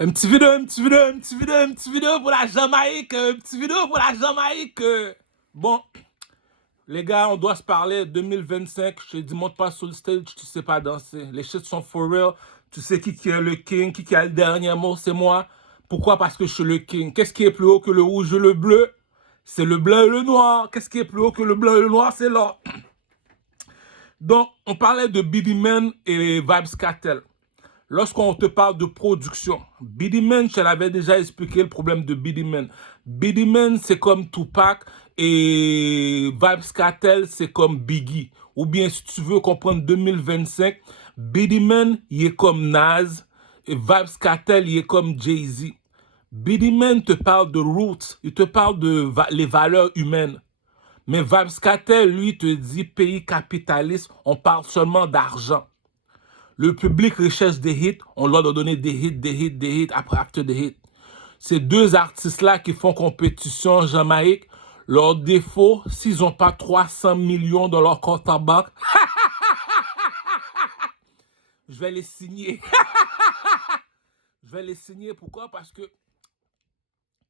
Un petit vidéo pour la Jamaïque, un petit vidéo pour la Jamaïque. Bon, les gars, on doit se parler 2025. Je te dis, monte pas sur le stage, tu sais pas danser. Les shit sont for real. Tu sais qui est le king, qui a le dernier mot, c'est moi. Pourquoi? Parce que je suis le king. Qu'est-ce qui est plus haut que le rouge et le bleu? C'est le blanc et le noir. Qu'est-ce qui est plus haut que le blanc et le noir? C'est l'or. Donc, on parlait de Beenie Man et Vybz Kartel. Lorsqu'on te parle de production, Beenie Man, je l'avais déjà expliqué le problème de Beenie Man. Beenie Man, c'est comme Tupac et Vybz Kartel, c'est comme Biggie. Ou bien, si tu veux comprendre 2025, Beenie Man, il est comme Nas et Vybz Kartel, il est comme Jay-Z. Beenie Man te parle de roots, il te parle de les valeurs humaines. Mais Vybz Kartel, lui, te dit pays capitaliste, on parle seulement d'argent. Le public recherche des hits, on leur doit donner des hits, après des hits. Ces deux artistes-là qui font compétition en Jamaïque, leur défaut, s'ils n'ont pas 300 millions dans leur compte en banque, je vais les signer. Je vais les signer, pourquoi? Parce que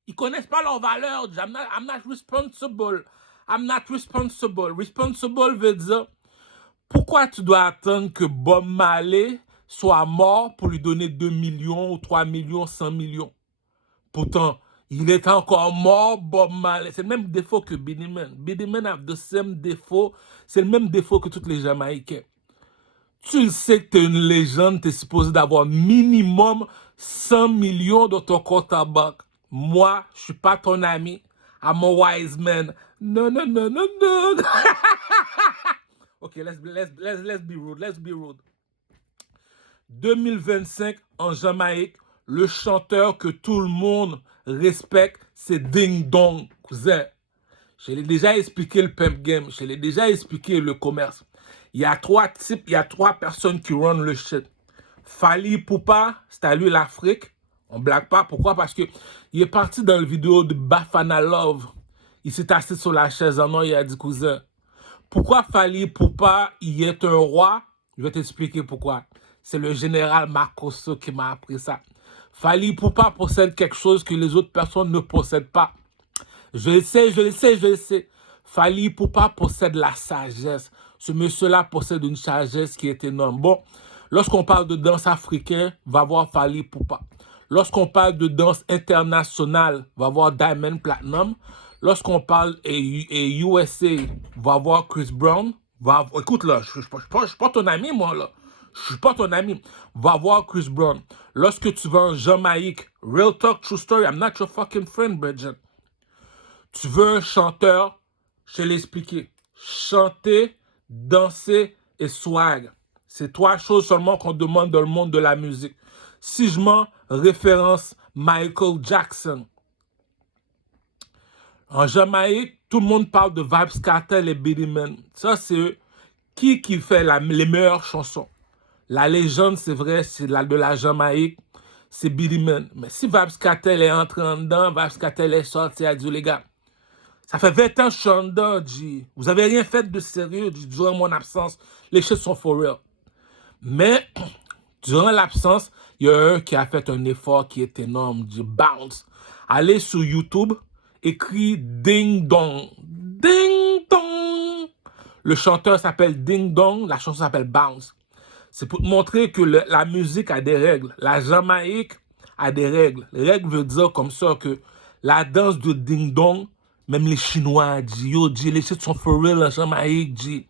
ils connaissent pas leur valeur. I'm not responsible. I'm not responsible. Responsible veut dire, pourquoi tu dois attendre que Bob Marley soit mort pour lui donner 2 millions ou 3 millions, 100 millions? Pourtant, il est encore mort, Bob Marley. C'est le même défaut que Beenie Man. Beenie Man a le même défaut. C'est le même défaut que tous les Jamaïcains. Tu le sais que tu es une légende, tu es supposé d'avoir minimum 100 millions dans ton compte en banque. Moi, je suis pas ton ami. I'm a wise man. Non, non, non, non, non. Ok, let's be rude. Let's be rude. 2025 en Jamaïque, le chanteur que tout le monde respecte, c'est Ding Dong, cousin. Je l'ai déjà expliqué le pimp game, je l'ai déjà expliqué le commerce. Il y a trois types, il y a trois personnes qui run le shit. Fally Ipupa, c'est à lui l'Afrique. On blague pas. Pourquoi? Parce que il est parti dans la vidéo de Bafana Love. Il s'est assis sur la chaise en or, il a dit, cousin, pourquoi Fally Ipupa, il est un roi? Je vais t'expliquer pourquoi. C'est le général Makosso qui m'a appris ça. Fally Ipupa possède quelque chose que les autres personnes ne possèdent pas. Je le sais. Fally Ipupa possède la sagesse. Ce monsieur-là possède une sagesse qui est énorme. Bon, lorsqu'on parle de danse africaine, va voir Fally Ipupa. Lorsqu'on parle de danse internationale, va voir Diamond Platinum. Lorsqu'on parle et USA, va voir Chris Brown. Écoute là, je suis pas ton ami, moi là. Je suis pas ton ami. Va voir Chris Brown. Lorsque tu vas en Jamaïque, real talk, true story, I'm not your fucking friend, Bridget. Tu veux un chanteur, je l'ai expliqué. Chanter, danser et swag. C'est trois choses seulement qu'on demande dans le monde de la musique. Si je m'en référence Michael Jackson. En Jamaïque, tout le monde parle de Vybz Kartel et Beenie Man. Ça, c'est eux. Qui fait les meilleures chansons? La légende, c'est vrai, c'est de la Jamaïque, c'est Beenie Man. Mais si Vybz Kartel est entré en dedans, Vybz Kartel est sorti, a dit, les gars, ça fait 20 ans que je suis en dedans, G. Vous avez rien fait de sérieux durant mon absence. Les choses sont for real. Mais, durant l'absence, il y a un qui a fait un effort qui est énorme, G. Bounce. Allez sur YouTube, écris Ding Dong. Ding Dong. Le chanteur s'appelle Ding Dong, la chanson s'appelle Bounce. C'est pour te montrer que la musique a des règles. La Jamaïque a des règles. Les règles veulent dire comme ça que la danse de Ding Dong, même les Chinois, les shit sont for real en Jamaïque, G.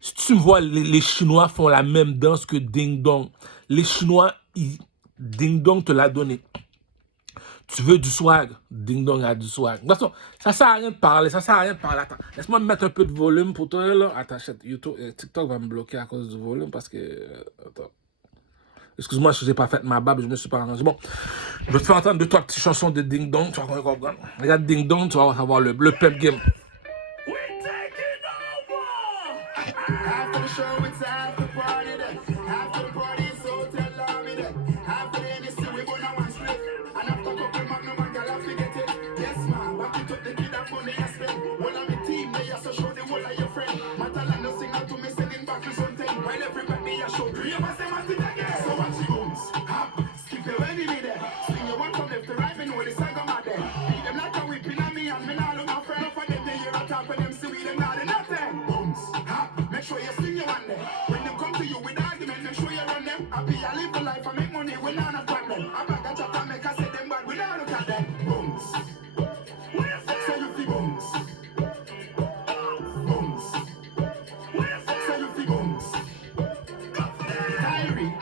Si tu vois, les Chinois font la même danse que Ding Dong. Les Chinois, Ding Dong te l'a donné. Tu veux du swag? Ding Dong a du swag. De toute façon, ça sert à rien de parler, Attends, laisse-moi me mettre un peu de volume pour toi, là. Attends, YouTube, TikTok va me bloquer à cause du volume parce que... attends. Excuse-moi, je n'ai pas fait ma barbe, je me suis pas arrangé. Bon, je vais te faire entendre deux, trois petites chansons de Ding Dong, tu vas comprendre. Regarde Ding Dong, tu vas avoir le pep game. life and make money, we not a problem. I back a chat and make us say them bad, we not look at them. Bums. What you say? Say you feel bums. Bums. What you say? Say you feel bums. Kyrie,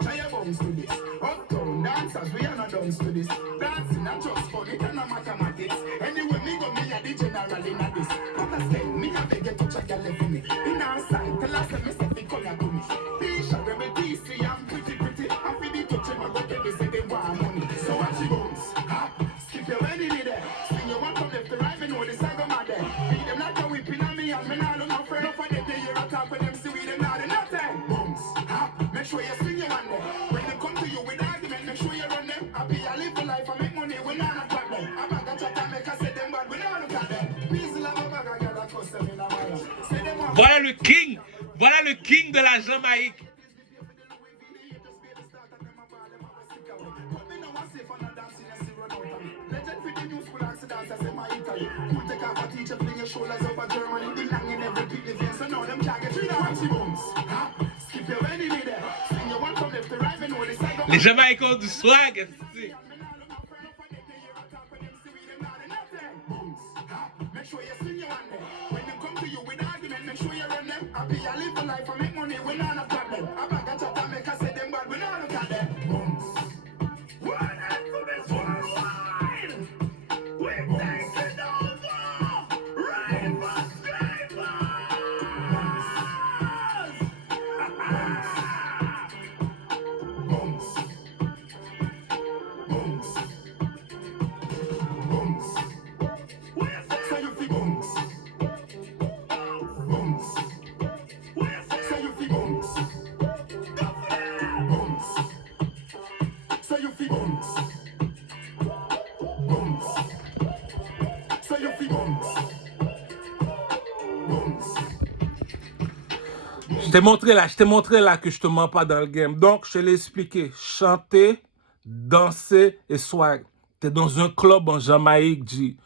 try your bums to this. Uptown dancers, we are not done to this. Dancing not just fun, it and a mathematics. Anyway, me go me a the general in a this. What I say, me a beg you to check your left in me. In our side, tell us me say fi color to me. T-shirt, remedy, see I'm pretty. I'm feeling touch him, I go tell me say they want money. So watch your bones, hop, skip your wedding in there. Swing your one from left to right, me know the side of my day. Beat them like a whipping on me, and me not look no friend of them. They hear a talk with them, see we them not in nothing. Bones, hop, make sure you swing your one there. When they come to you with argument, make sure you run them. I be a live the life, I make money, we not a problem. I back a chat and make us say them bad, we not look at them. Peace, love, a bag, I got a custom in a man. Say them one. Voilà le king de la Jamaïque. Les Jamaïcains ont du swag. Je t'ai montré là que je te mens pas dans le game. Donc, je te l'ai expliqué. Chanter, danser et swag. T'es dans un club en Jamaïque, G.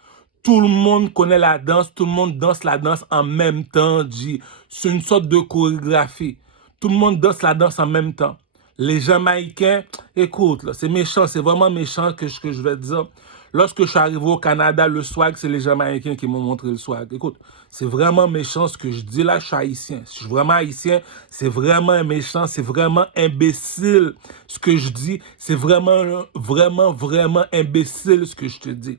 Tout le monde connaît la danse, tout le monde danse la danse en même temps, G. C'est une sorte de chorégraphie. Tout le monde danse la danse en même temps. Les Jamaïcains, écoute, là, c'est méchant, c'est vraiment méchant que je vais te dire. Lorsque je suis arrivé au Canada, le swag, c'est les Jamaïcains qui m'ont montré le swag. Écoute, c'est vraiment méchant ce que je dis là, je suis haïtien. Si je suis vraiment haïtien, c'est vraiment méchant, c'est vraiment imbécile ce que je dis. C'est vraiment imbécile ce que je te dis.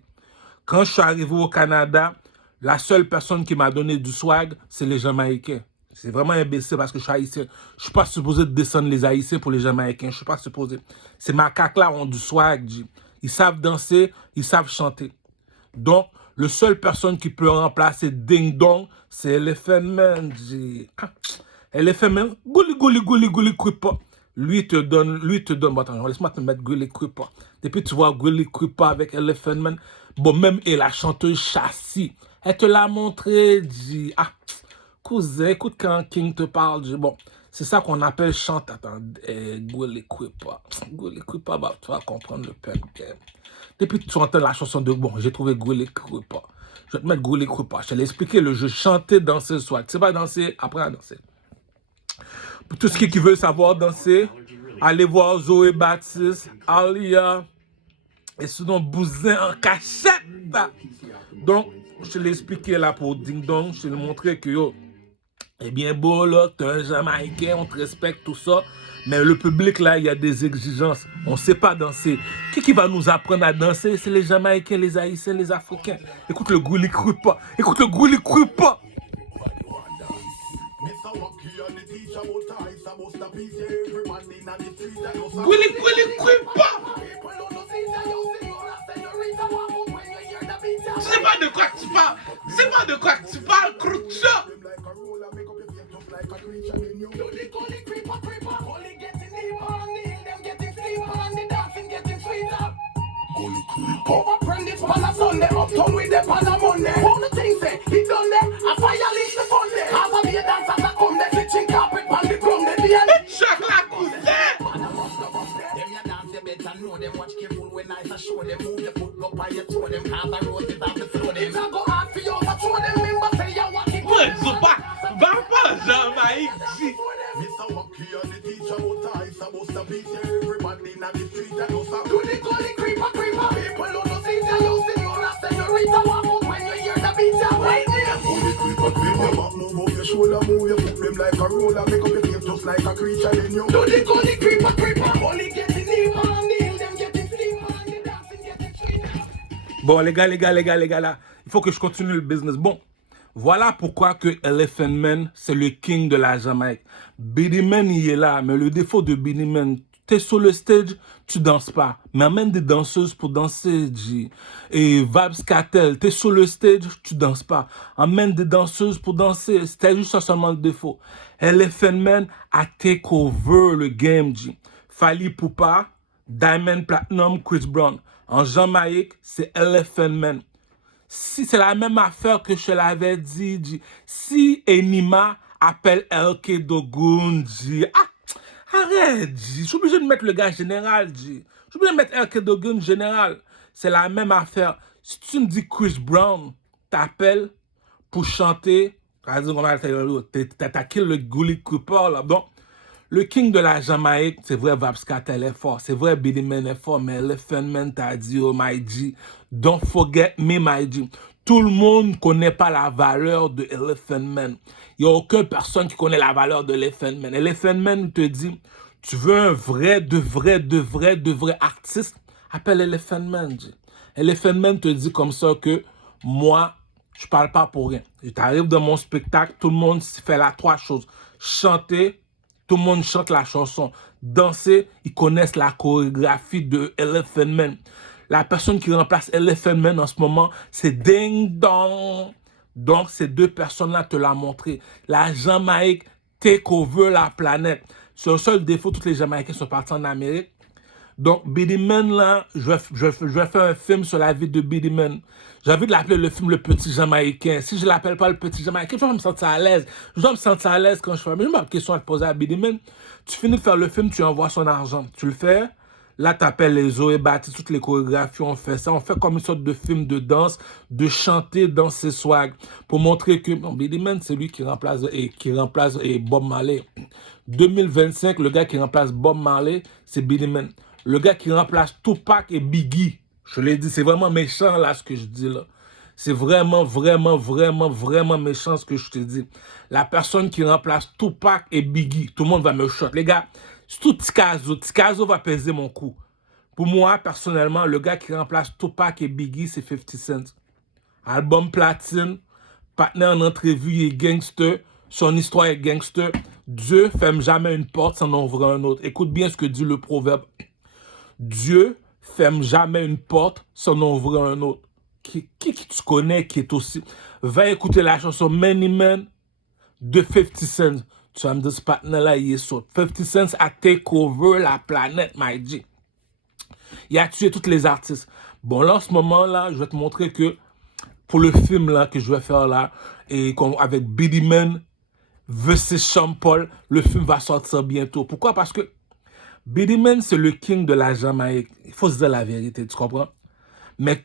Quand je suis arrivé au Canada, la seule personne qui m'a donné du swag, c'est les Jamaïcains. C'est vraiment imbécile parce que je suis haïtien. Je ne suis pas supposé de descendre les haïtiens pour les Jamaïcains. Je ne suis pas supposé. Ces macaques-là ont du swag, G. Ils savent danser, ils savent chanter. Donc, le seule personne qui peut remplacer Ding Dong, c'est Elephant Man. Elephant Man, gouli, creeper. Lui te donne, bon, attends, laisse-moi te mettre gouli, creeper. Depuis tu vois gouli, creeper avec Elephant Man, bon, même et la chanteuse Chassis, elle te l'a montré, dit, cousin, écoute quand King te parle, dit, bon, c'est ça qu'on appelle chante, attends, gouli, creeper. Gouli, creeper, bah, tu vas comprendre le pep game. Depuis que tu entends la chanson de, bon, j'ai trouvé gouli, creeper. Je vais te mettre gouli, creeper. Je te l'ai expliqué, le jeu chanter, danser, soit. Tu sais pas danser, apprends à danser. Pour tout ce qui veut savoir danser, allez voir Zoé Baptiste, Alia, et sinon Bouzin en cachette. Donc, je te l'ai expliqué là pour Ding Dong, je te l'ai montré que yo, eh bien beau là, t'es un Jamaïcain, on te respecte, tout ça, mais le public là, il y a des exigences, on ne sait pas danser. Qui va nous apprendre à danser? C'est les Jamaïcains, les Haïtiens, les Africains. Écoute le gouli creeper, écoute le gouli creeper. Gouli creeper. Je sais pas de quoi tu parles. Je sais pas de quoi tu parles, Croucha. Overprend this on a Sunday, uptown with them on a Monday. All the things say, he done there, a fire leash the fun there. As a be a dancer, I come there, kitchen carpet on the ground, they be a Check la cousin. Them ya dance, you better know them, watch careful when I show them. Move your foot, go by your toe, them cars are roses and the flow them. It's a go hard for you, but show them, remember say you want it. Ouais, je pas Jamaïque. Mr. Wacky and the teacher, no beat, yeah, everybody in the street and you stop. Do the gully creeper, creeper. People who no see ya, you see you not senorita. Walk out when you hear the beat, yeah, right there. Gully creeper, creeper. Back move up your shoulder, move your foot them like a roller. Make up your face just like a creature in you. Do the gully creeper, creeper. Gully getting deeper and deal them getting steamer and the dancing getting sweeter. Bon, les gars, là, il faut que je continue le business. Bon, voilà pourquoi que Elephant Man, c'est le king de la Jamaïque. Beenie Man, il est là, mais le défaut de Beenie Man, t'es sur le stage, tu danses pas. Mais amène des danseuses pour danser, G. Et Vybz Kartel, t'es sur le stage, tu danses pas. Amène des danseuses pour danser. C'était juste ça seulement le défaut. Elephant Man a take over le game, G. Fally Ipupa, Diamond Platinum, Chris Brown. En Jamaïque, c'est Elephant Man. Si c'est la même affaire que je l'avais dit, G. Si Enima appelle LK Dogoon, G. Ah, arrête, G. Je suis obligé de mettre le gars général, G. Je suis obligé de mettre LK Dogoon général. C'est la même affaire. Si tu me dis Chris Brown t'appelle pour chanter, t'as kill le Gully Cooper, là. Donc, le king de la Jamaïque, c'est vrai, Vybz Kartel est fort. C'est vrai, Beenie Man est fort, mais Elephant Man t'a dit, oh my G, don't forget me, my G. Tout le monde ne connaît pas la valeur de Elephant Man. Il n'y a aucune personne qui connaît la valeur de Elephant Man. Elephant Man te dit, tu veux un vrai, de vrai artiste, appelle Elephant Man, G. Elephant Man te dit comme ça que moi, je parle pas pour rien. Tu arrives dans mon spectacle, tout le monde fait la trois choses. Chanter, tout le monde chante la chanson. Danser, ils connaissent la chorégraphie de Elephant Man. La personne qui remplace Elephant Man en ce moment, c'est Ding Dong. Donc, ces deux personnes-là te l'ont montré. La Jamaïque take over la planète. C'est le seul défaut, tous les Jamaïcains sont partis en Amérique. Donc, Beenie Man, là, je vais faire un film sur la vie de Beenie Man. J'ai envie de l'appeler le film Le Petit Jamaïcain. Si je ne l'appelle pas Le Petit Jamaïcain, je dois me sentir à l'aise. Je dois me sentir à l'aise quand je fais. Mais j'ai une question à te poser à Beenie Man. Tu finis de faire le film, tu envoies son argent. Tu le fais. Là, tu appelles les Zoé Baptiste, toutes les chorégraphies, on fait ça. On fait comme une sorte de film de danse, de chanter dans ses swags. Pour montrer que Beenie Man, c'est lui qui remplace Bob Marley. 2025, le gars qui remplace Bob Marley, c'est Beenie Man. Le gars qui remplace Tupac et Biggie, je l'ai dit, c'est vraiment méchant là ce que je dis là. C'est vraiment méchant ce que je te dis. La personne qui remplace Tupac et Biggie, tout le monde va me shot. Les gars, c'est tout Tikazo va peser mon coup. Pour moi, personnellement, le gars qui remplace Tupac et Biggie, c'est 50 Cent. Album platine, partenaire en entrevue, il est gangster, son histoire est gangster. Dieu ferme jamais une porte sans en ouvrir un autre. Écoute bien ce que dit le proverbe. Dieu ferme jamais une porte sans en ouvrir un autre. Qui tu connais qui est aussi... Va écouter la chanson Many Men de 50 Cent. Tu vas me dire, ce partenaire-là, il est saut. 50 Cent a take over la planète, my G. Il a tué tous les artistes. Bon, là, en ce moment-là, je vais te montrer que pour le film là que je vais faire là, et avec Beenie Man vs Sean Paul, le film va sortir bientôt. Pourquoi? Parce que Beenie Man, c'est le king de la Jamaïque. Il faut se dire la vérité, tu comprends? Mais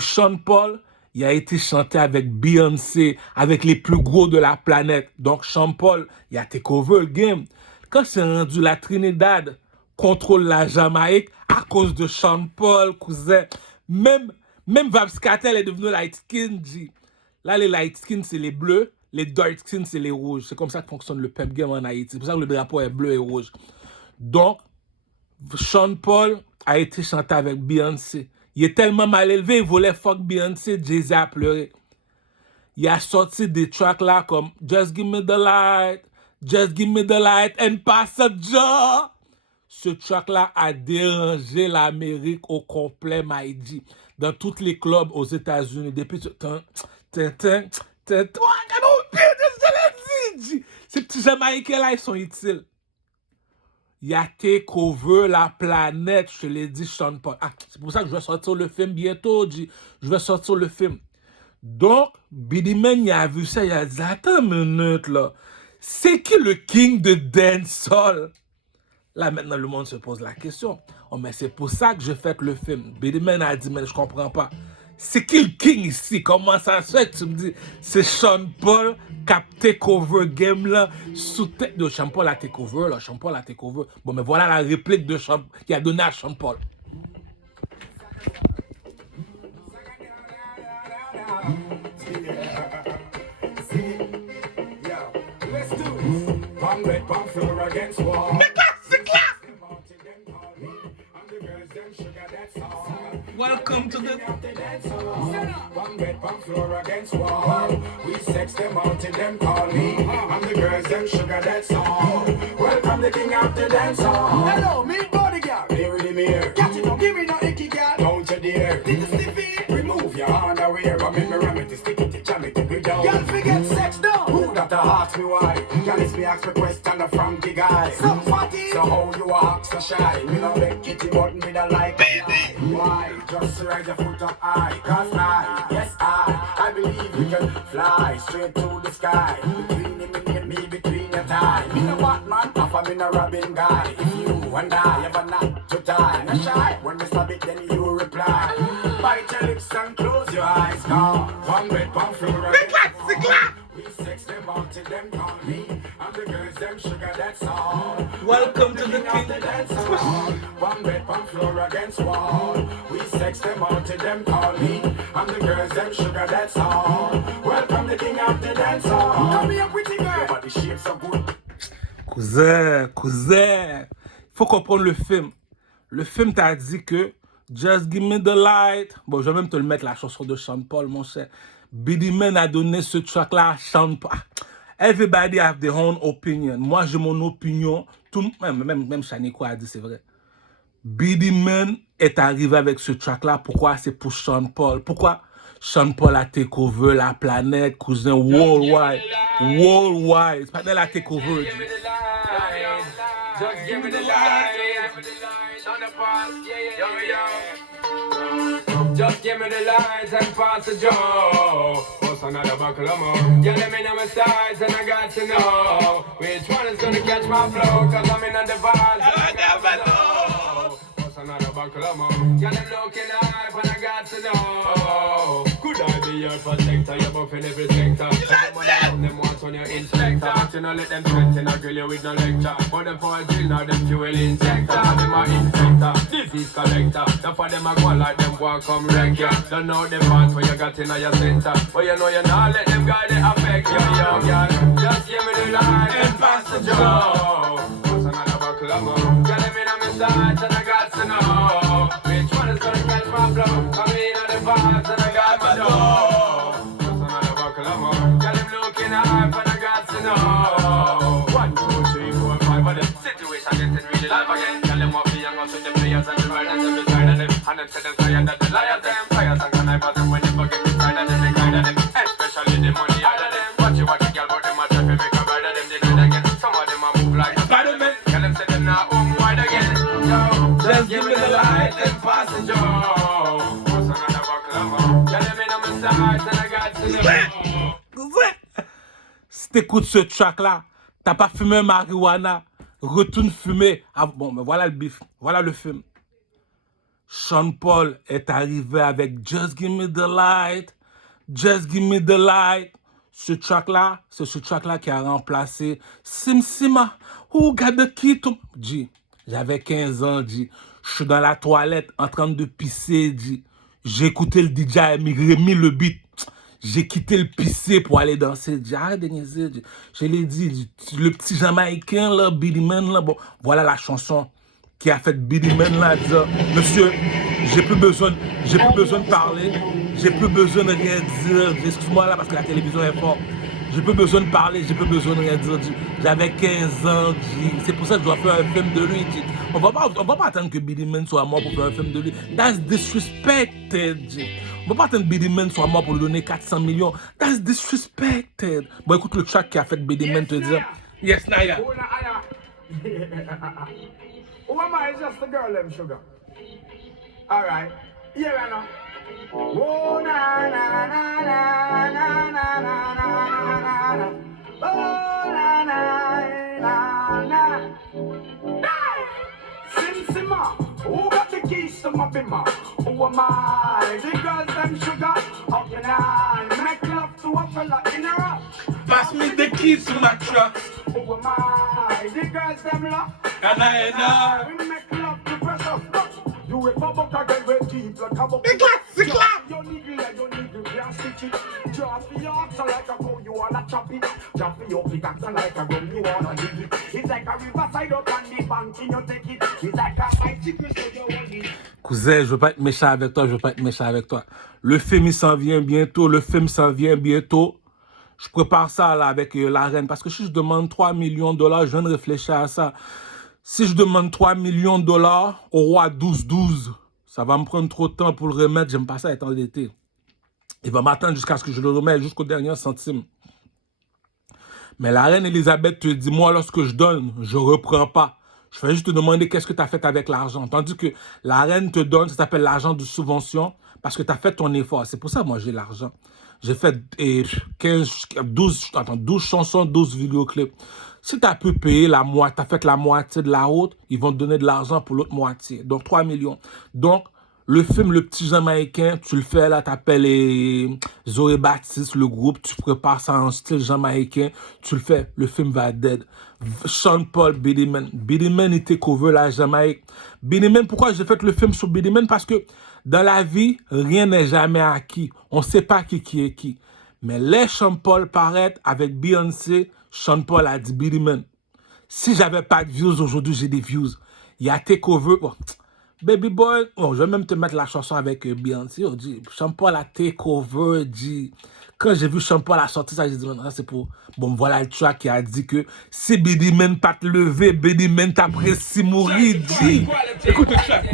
Sean Paul, il a été chanté avec Beyoncé, avec les plus gros de la planète. Donc, Sean Paul, il a take over le game. Quand c'est rendu la Trinidad contrôle la Jamaïque à cause de Sean Paul, cousin. Même Vybz Kartel est devenu light skin, G. Là, les light skin, c'est les bleus. Les dark skin, c'est les rouges. C'est comme ça que fonctionne le pep game en Haïti. C'est pour ça que le drapeau est bleu et rouge. Donc, Sean Paul a été chanté avec Beyoncé. Il est tellement mal élevé, il voulait fuck Beyoncé, Jay-Z a pleuré. Il a sorti des tracks là comme Just Give Me the Light and Pass a Joe. Ce track là a dérangé l'Amérique au complet, my G. Dans tous les clubs aux États-Unis. Depuis ces petits Jamaïcains là, ils sont utiles. Il a take over la planète, je te l'ai dit, Sean Paul. Ah, c'est pour ça que je vais sortir le film bientôt, G. Je vais sortir le film. Donc, Beenie Man, il a vu ça, il a dit, attends une minute, là. C'est qui le king de dancehall? Là, maintenant, le monde se pose la question. Oh, mais c'est pour ça que j'ai fait le film. Beenie Man a dit, mais je comprends pas. c'est qui le king ici? Comment ça se fait que tu me dis c'est Sean Paul qui a take over game là sous tête de Sean Paul à take over là, Sean Paul a take over. Bon mais voilà la réplique de Sean qu'il a donnée à Sean Paul. Let's do this. One red, one floor against wall. C'est clair! And the girls, them sugar, that's all. Welcome to the... One bed, one floor against wall. We sex them out till them call me. And the girls, them sugar, that's all. Welcome the king of the dance hall. Hello, me body girl. Here with him here. Catch it, don't give me no icky girl. Don't you dare. Did you stiffy? Remove your underwear. But make me remedy, stick it, jam it, we down. Girl, forget sex down. Who that ask me why? Girl, it's me ask the question from the guy. Some fatty. So how you act so shy? We don't make kitty button with a like. Why? Just raise your foot up high. Cause I believe we can fly straight to the sky. Between him and me, between your time. Me no Batman, I'm in a Robin guy. If you and I ever not to tie, no shy. When we stop it, then you reply. Bite your lips and close your eyes. Now, one bed, one floor. We sex them out till them call me. And the girls, them sugar, that's all. Welcome to the king. Dance hall. One bed, one floor against wall. We sex them out till them call me. And the girls, them sugar, that's all. Welcome the king of the dance hall. Come here, pretty girl. Your body shape so good. Cousin. Faut comprendre le film. Le film t'a dit que Just Give Me the Light. Bon, je vais même te le mettre, la chanson de Sean Paul, mon cher. Beenie Man a donné ce track-là à Sean Paul. Everybody have their own opinion. Moi, j'ai mon opinion. Même Shaniqua a dit, c'est vrai. Beenie Man est arrivé avec ce track-là. Pourquoi? C'est pour Sean Paul. Pourquoi? Sean Paul a take over la planète, cousin, worldwide. Worldwide. C'est pas de la take over. Just give me the light. Just give me the lights and pass the joe. What's another buckle of more? Yeah, let me know my sides and I got to know which one is gonna catch my flow. Cause I'm in the vibes and I got to know. What's another buckle of more? Yeah, them looking hype and I got to know. Could I be your protector? You're buffing every sector. Them want on your inspector. But you know let them threaten, I grill you with no lecture. But them for a drill now, them fuel injector. Them a infector, disease collector. Now for them a go like them want come wreck ya. Don't know them fans where you got in your center. But you know you not let them guys they affect you, yo, girl. Just give me the light and pass the joe. What's another buckle of more? Girl, let me know my sides and I got to know which one is gonna catch my flow. Come in on the vibes and I got my dough. What's another buckle of more? Girl, them looking hype and I got to know. 1, 2, 3, 4, 5 of them. Situation getting really live again. Tell them what we hang out with the players and the riders and beside of them. And them say them tired that the liars them. Fires and connivers and when they forget beside of them, they guide of them. Especially the money out of them. Watch it, girl, but them a try to make a ride of them. They ride again. Some of them a move like a Spider-Man. Tell them say them now home wide again. Yo, just give me the light and pass the joe. What's another buckle of more? Tell them in on my sides and I got to know. Si t'écoutes ce track-là, t'as pas fumé marijuana, retourne fumer. Ah, bon, mais voilà le bif, voilà le film. Sean Paul est arrivé avec Just Give Me the Light, Just Give Me the Light. Ce track-là, c'est ce track-là qui a remplacé Sim Sima. Who got the key to... G, j'avais 15 ans, G. Je suis dans la toilette en train de pisser, G. J'ai écouté le DJ, il mis le beat. J'ai quitté le pisser pour aller danser. J'ai arrête de niaiser. Je l'ai dit, le petit Jamaïcain, là, Beenie Man, là, bon, voilà la chanson qui a fait Beenie Man, là, dire, monsieur, j'ai plus besoin de parler, j'ai plus besoin de rien dire. Excuse-moi, là, parce que la télévision est forte. J'ai plus besoin de parler, j'ai plus besoin de rien dire. J'avais 15 ans, c'est pour ça que je dois faire un film de lui. On va pas attendre que Beenie Man soit mort pour faire un film de lui. That's disrespected. On va pas attendre que Beenie Man soit mort pour lui donner 400 millions. That's disrespected. Bon, écoute le track qui a fait Beenie Man te dire. Yes, Naya. Who am I? Just the girl, them sugar. Alright. Yeah, I know. Oh, na na na na na na na na na. Oh, na na na na. Sim Sima, who got the keys? some of him. Who am I? The girls them sugar. How can I make love to a fella in a rush? Pass me the keys to my truck. Who am I? The girls them love. And I We make love to pressure. You wake up again with deep like a book. C'est clap. Your nigga can't stitch it. Drop your ox like a cow, you wanna chop it. Drop your pickaxe like a gun, you wanna dig it. It's like a riverside up on the bank, you take it. It's like a bicycle, so you want it. Cousin, je veux pas être méchant avec toi, je veux pas être méchant avec toi. Le film, il s'en vient bientôt, le film s'en vient bientôt. Je prépare ça là avec la reine, parce que si je demande 3 millions de dollars, je viens de réfléchir à ça. Si je demande 3 millions de dollars au roi 12-12, ça va me prendre trop de temps pour le remettre, j'aime pas ça être endetté. Il va m'attendre jusqu'à ce que je le remette jusqu'au dernier centime. Mais la reine Elisabeth te dit, moi, lorsque je donne, je reprends pas. Je vais juste te demander qu'est-ce que tu as fait avec l'argent. Tandis que la reine te donne, ça s'appelle l'argent de subvention, parce que tu as fait ton effort. C'est pour ça que moi, j'ai l'argent. J'ai fait 12 chansons, 12 vidéoclips. Si tu as pu payer la moitié, tu as fait la moitié de la route, ils vont te donner de l'argent pour l'autre moitié. Donc, 3 millions. Donc, le film Le Petit Jamaïcain, tu le fais là, tu appelles Zoé Baptiste, le groupe, tu prépares ça en style jamaïcain, tu le fais, le film va dead. Sean Paul, Billy Man. Billy Man, il take over la Jamaïque. Billy Man, pourquoi j'ai fait le film sur Billy Man? Parce que dans la vie, rien n'est jamais acquis. On ne sait pas qui est qui. Mais les Sean Paul paraître avec Beyoncé, Sean Paul a dit Billy Man. Si j'avais pas de views aujourd'hui, j'ai des views. Il y a takeover. Oh, Baby Boy, oh, je vais même te mettre la chanson avec Beyoncé. On dit, Sean Paul a takeover. Dit. Quand j'ai vu Sean Paul a sorti ça, j'ai dit, non, c'est pour. Bon, voilà le track qui a dit que si Billy Man pas te lever, Billy Man t'apprécie mourir. Dit. Écoute le track.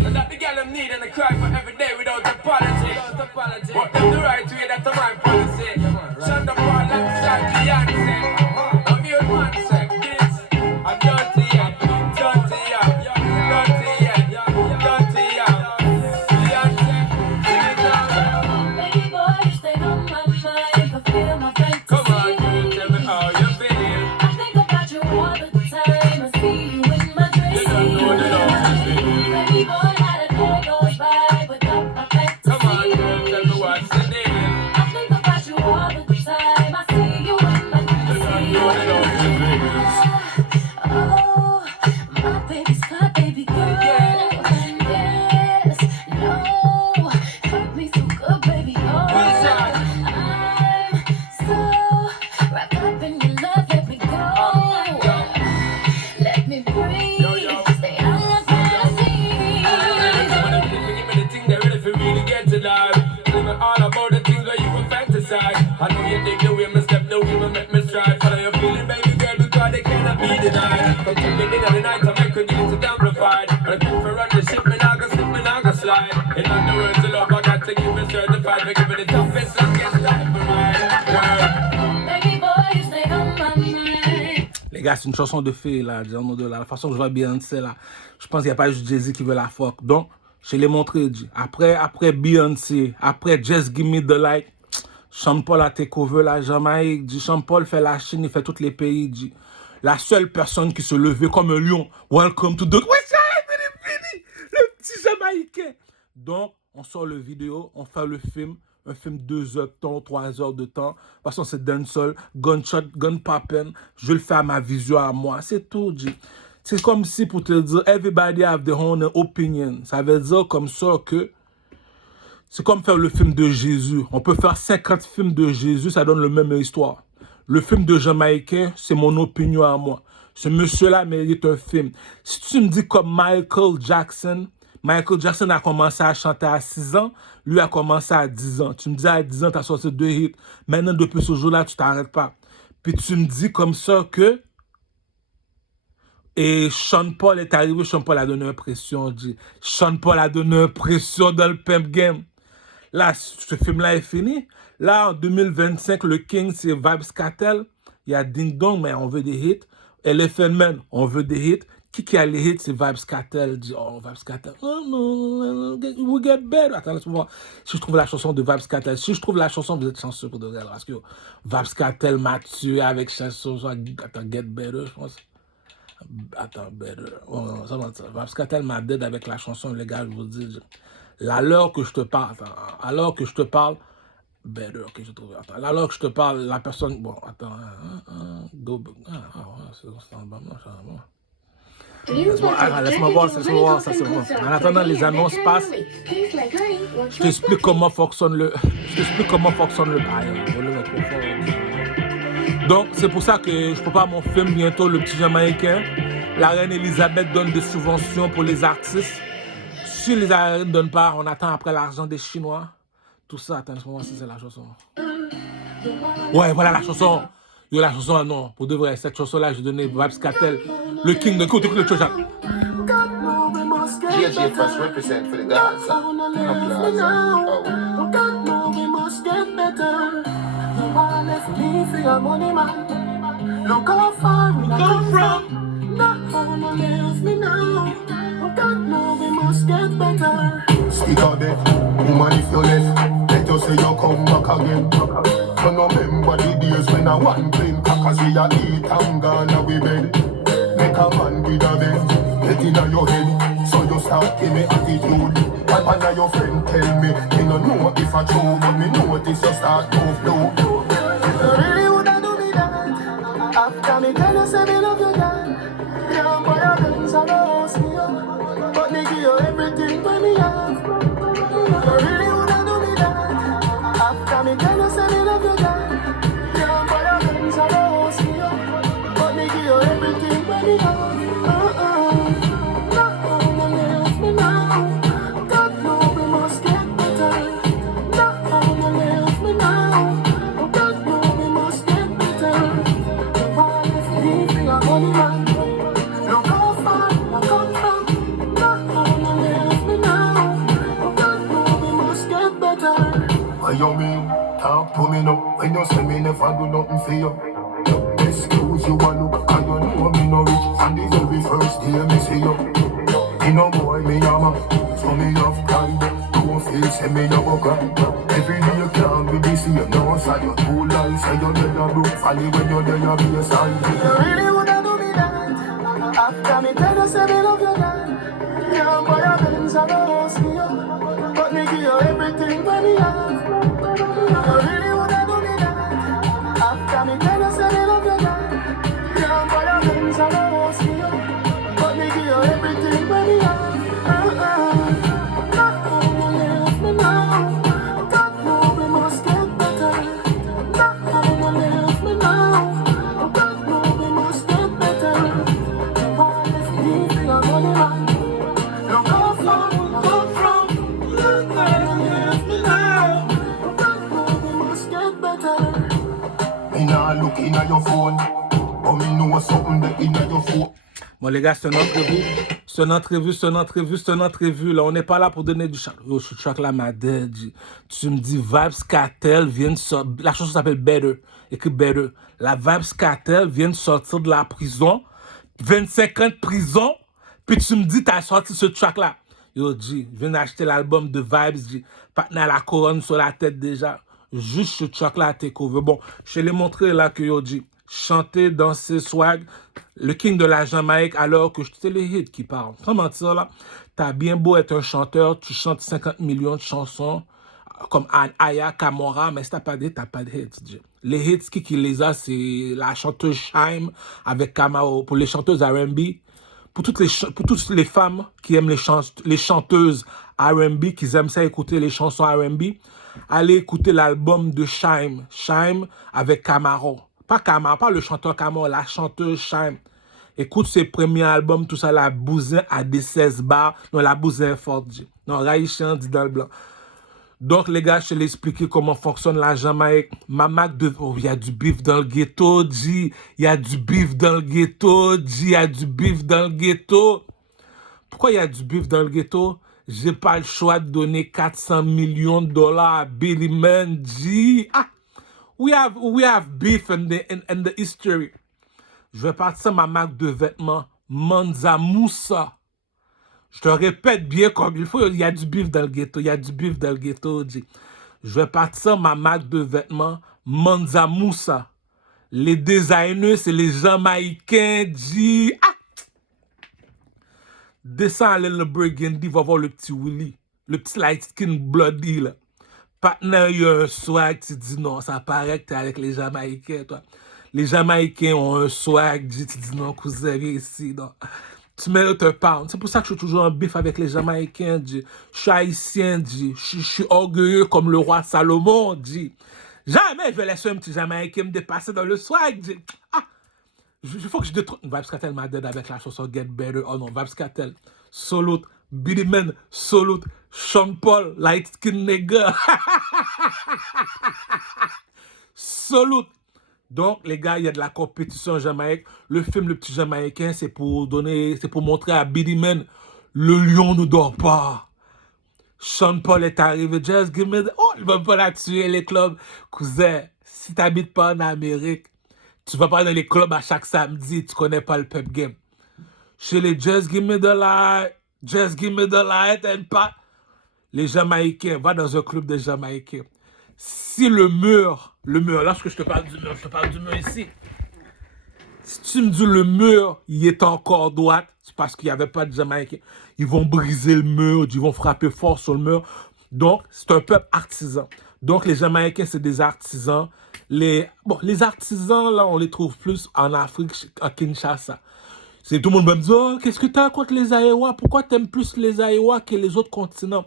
Les gars, c'est une chanson de fille, là, la façon que je vois Beyoncé, là. Je pense qu'il n'y a pas juste Jay-Z qui veut la fuck. Donc, je l'ai montré, dit. Après Beyoncé, après Just Give Me The Light, Sean Paul a take over la Jamaïque, dit. Sean Paul fait la Chine, il fait tous les pays, dit. La seule personne qui se levait comme un lion. Welcome to the... Le petit Jamaïcain. Donc, on sort le vidéo, on fait le film. Un film 2 heures de temps, 3 heures de temps. De toute façon, c'est dancehall, gunshot, gun popping. Je le fais à ma vision, à moi. C'est tout, G. C'est comme si, pour te dire, everybody have their own opinion. Ça veut dire comme ça que c'est comme faire le film de Jésus. On peut faire 50 films de Jésus, ça donne la même histoire. Le film de Jamaïcain, c'est mon opinion à moi. Ce monsieur-là mérite un film. Si tu me dis comme Michael Jackson a commencé à chanter à 6 ans, lui a commencé à 10 ans. Tu me dis à 10 ans, tu as sorti 2 hits. Maintenant, depuis ce jour-là, tu t'arrêtes pas. Puis tu me dis comme ça que... Et Sean Paul est arrivé, Sean Paul a donné une pression. Sean Paul a donné une pression dans le pimp game. Là, ce film-là est fini. Là, en 2025, le King, c'est Vybz Kartel. Il y a Ding Dong, mais on veut des hits. Elephant Man, on veut des hits. Qui a les hits, c'est Vybz Kartel. Dit, oh, Vybz Kartel. Oh non, we get better. Attends, laisse-moi voir si je trouve la chanson de Vybz Kartel. Si je trouve la chanson, vous êtes chanceux pour de vrai. Parce que Vybz Kartel m'a tué avec chanson. Attends, Get Better, je pense. Attends, Better. Oh, ça va, parce qu'elle m'a dead avec la chanson, les gars, je vous dis. À l'heure que je te parle, attends, à l'heure que je te parle, Better, ok, j'ai trouvé. Attends, à l'heure que je te parle, la personne. Bon, attends. Ouais, c'est bon, ça va, bon. Laisse-moi voir, ça c'est bon. En attendant, les annonces passent. Je t'explique comment fonctionne le. Je t'explique comment fonctionne le. Donc, c'est pour ça que je prépare mon film bientôt, Le Petit Jamaïcain. La reine Elisabeth donne des subventions pour les artistes. Si les artistes ne donnent pas, on attend après l'argent des Chinois. Tout ça, attends, laisse-moi voir si c'est la chanson. Ouais, voilà la chanson. Yo, la chanson, non, pour de vrai, cette chanson-là, j'ai donné Vybz Kartel, le king de écoute le Tchotchak. GG first represent for the Gaza. Look how far we come from. Not gonna leave me now. God know we must get better. Speak of it, woman, if you left, let us say you come back again. You know, remember the days when I want clean crackers we a eat and gone a we bed. Make a man with a bend, get in your head, so you start give me attitude. And your friend tell me, you don't know if I true, but me know this you start to flow. You really woulda do me that. After me tell you say me love you, girl. Yeah, boy, your guns are the house me up, but me give you everything when me have. You really woulda do me that. After me tell you say me love you, girl. Yeah, boy, your guns are the house me up, but me give you everything when me have. Not gonna leave me now. God know we must get better. Not gonna leave me now. God know we must get better. Why if me for your money man? Look how far I come from. Not gonna leave me now. God know we must get better. What you mean? Talk to me now. When you say me never do nothing for you. Excuse you a look, and you know me no rich. And the very first day me see you. Me no boy, me yama. So me have pride. Don't feel say me no go cry. Every day you can't be this, you know, so you too lies. So you get a broke folly when you're there, you be a side. You really woulda do me that. After me tell you say me love you, girl. Yeah, boy, your Benz are the house me up, but me give you everything when me have. You really woulda do me that. After me tell you say me love you, girl. Yeah, boy, your Benz are the house me up, but me give you everything when me have. Not gonna leave me now. God know we must get better. Not gonna leave me now. God know we must get better. Why if me for your money man? Look how far we come from. Not gonna leave me now. God know we must get better. Me nah looking at your phone, but me know something that in your phone. Bon, les gars, c'est une entrevue. Là, on n'est pas là pour donner du chat. Yo, je suis choc là, ma dead. Tu me dis, Vybz Kartel vient de sortir. La chanson s'appelle Better. Écrit Better. La Vybz Kartel vient de sortir de la prison. 25 ans de prison. Puis tu me dis, t'as sorti ce track là. Yo, G, je viens d'acheter l'album de Vybz, G. Patna la couronne sur la tête déjà. Juste ce track là à tes cover. Bon, je te l'ai montré là que yo, G. Chanter, danser, swag, le king de la Jamaïque, alors que c'est les hits qui parlent. Sans mentir, là, t'as bien beau être un chanteur, tu chantes 50 millions de chansons, comme Aya, Kamora, mais si t'as pas de hits, t'as pas de hits. Les hits, qui les a, c'est la chanteuse Shyme avec Kamaro. Pour les chanteuses R&B, pour toutes les femmes qui aiment les chanteuses R&B, qui aiment ça écouter les chansons R&B, allez écouter l'album de Shyme, Shyme avec Kamaro. Pas Kamaro, pas le chanteur Kamaro, la chanteuse Shyme. Écoute ses premiers albums, tout ça, la bousin à des 16 bars. Non, la bousin est forte. Non, Raïchian dit dans le blanc. Donc, les gars, je te l'ai expliqué comment fonctionne la Jamaïque. Ma Mac de... Oh, il y a du beef dans le ghetto, G. Il y a du beef dans le ghetto, G. Il y a du beef dans le ghetto. Pourquoi il y a du beef dans le ghetto? J'ai pas le choix de donner 400 millions de dollars à Billy Man, G. Ah! We have beef in the history. Je vais partir ma marque de vêtements Manza Moussa. Je te répète bien comme il faut, il y a du beef dans le ghetto, il y a du beef dans le ghetto. G. Je vais partir ma marque de vêtements Manza Moussa. Les designers, c'est les Jamaïcains, G. Ah! Descends à l'île Burgundy, va voir le petit Willy. Le petit light skin bloody, là. Partner, il y a un swag, tu dis non, ça paraît que t'es avec les Jamaïcains, toi. Les Jamaïcains ont un swag, tu dis non, cousin, viens ici, non. Tu mérites un pound. C'est pour ça que je suis toujours en bif avec les Jamaïcains, je suis haïtien, je suis orgueilleux comme le roi Salomon, Jamais je vais laisser un petit Jamaïcain me dépasser dans le swag, Ah! Il faut que je détruise. Vybz Kartel m'a dead avec la chanson Get Better. Oh non, Vybz Kartel. Salute. Billy Man. Salute. Sean Paul. Light Skin Nigga. Salute. Donc, les gars, il y a de la compétition en Jamaïque. Le film Le Petit Jamaïcain, c'est pour montrer à Billy Man, le lion ne dort pas. Sean Paul est arrivé. Just give me the... Oh, il va pas la tuer, les clubs. Cousin, si t'habites pas en Amérique, tu vas pas dans les clubs à chaque samedi, tu connais pas le pep game. Chez les Just Give Me The Light and pas. Les Jamaïcains, va dans un club de Jamaïcains. Si le mur, lorsque je te parle du mur ici. Si tu me dis le mur, il est encore droit, c'est parce qu'il n'y avait pas de Jamaïcains. Ils vont briser le mur, ils vont frapper fort sur le mur. Donc, c'est un peuple artisan. Donc, les Jamaïcains, c'est des artisans. Les artisans, là, on les trouve plus en Afrique, à Kinshasa. Tout le monde va me dire, oh, qu'est-ce que tu as contre les Aïwa? Pourquoi tu aimes plus les Aïwa que les autres continents?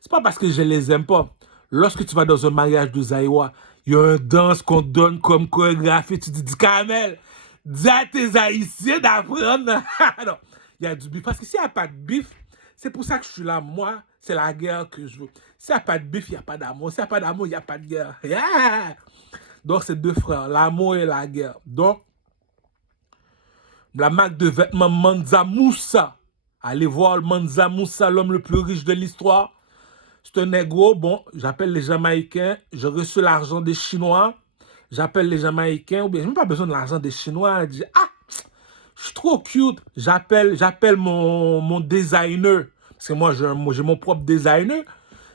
C'est pas parce que je les aime pas. Lorsque tu vas dans un mariage de Aïwa, il y a un danse qu'on te donne comme chorégraphie. Tu dis, Kamel, dis à tes Haïtiens d'apprendre. Non, il y a du bif. Parce que s'il n'y a pas de bif, c'est pour ça que je suis là. Moi, c'est la guerre que je veux. S'il n'y a pas de bif, il n'y a pas d'amour. S'il n'y a pas d'amour, il n'y a pas de guerre. Yeah! Donc, c'est deux frères, l'amour et la guerre. Donc, la marque de vêtements Mansa Moussa. Allez voir le Mansa Moussa, l'homme le plus riche de l'histoire. C'est un négro. Bon, j'appelle les Jamaïcains. J'ai reçu l'argent des Chinois. J'appelle les Jamaïcains. Ou bien, j'ai même pas besoin de l'argent des Chinois. Je dis, je suis trop cute. J'appelle mon designer. Parce que moi, j'ai mon propre designer.